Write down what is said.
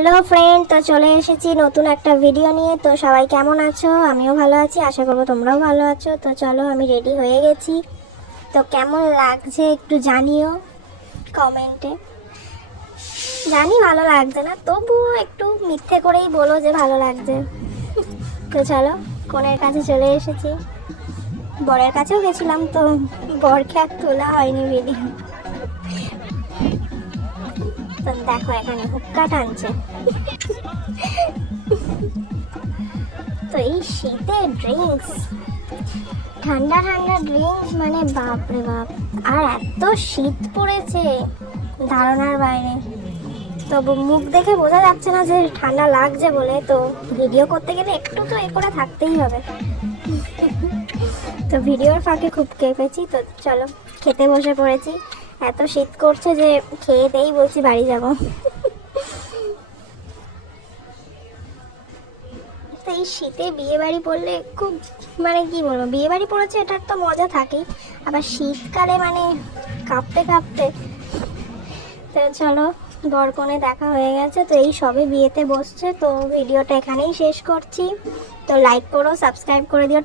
Hello friend, তো চলে এসেছি নতুন একটা ভিডিও নিয়ে। তো সবাই কেমন আছো? আমিও ভালো আছি, আশা করবো তোমরাও ভালো আছো। তো চলো, আমি রেডি হয়ে গেছি। তো কেমন লাগছে একটু জানিও কমেন্টে। জানি ভালো লাগছে না, তবুও একটু মিথ্যে করেই বলো যে ভালো লাগছে। তো চলো, কনের কাছে চলে এসেছি। বরের কাছেও গেছিলাম, তো বরকে আর তোলা হয়নি ভিডিও। তো দেখো, এখানে হুক্কা টানছে। তো এই শীতে ড্রিঙ্কস, ঠান্ডা ঠান্ডা ড্রিঙ্কস, মানে বাপ রে বাপ। আর এত শীত পড়েছে ধারণার বাইরে। তো মুখ দেখে বোঝা যাচ্ছে না যে ঠান্ডা লাগছে বলে, তো ভিডিও করতে গেলে একটু তো এ করে থাকতেই হবে। তো ভিডিওর ফাঁকে খুব কেঁপেছি। তো চলো, খেতে বসে পড়েছি। এত শীত করছে যে খেয়েতেই বলছি বাড়ি যাব। তো এই শীতে বিয়ে বাড়ি পড়লে খুব, মানে কি বলবো, বিয়ে বাড়ি পড়েছে এটার তো মজা থাকেই, আবার শীতকালে মানে কাঁপতে কাঁপতে। তো চলো, বরকনে দেখা হয়ে গেছে। তো এই সবে বিয়েতে বসছে। তো ভিডিওটা এখানেই শেষ করছি। তো লাইক করো, সাবস্ক্রাইব করে দিও।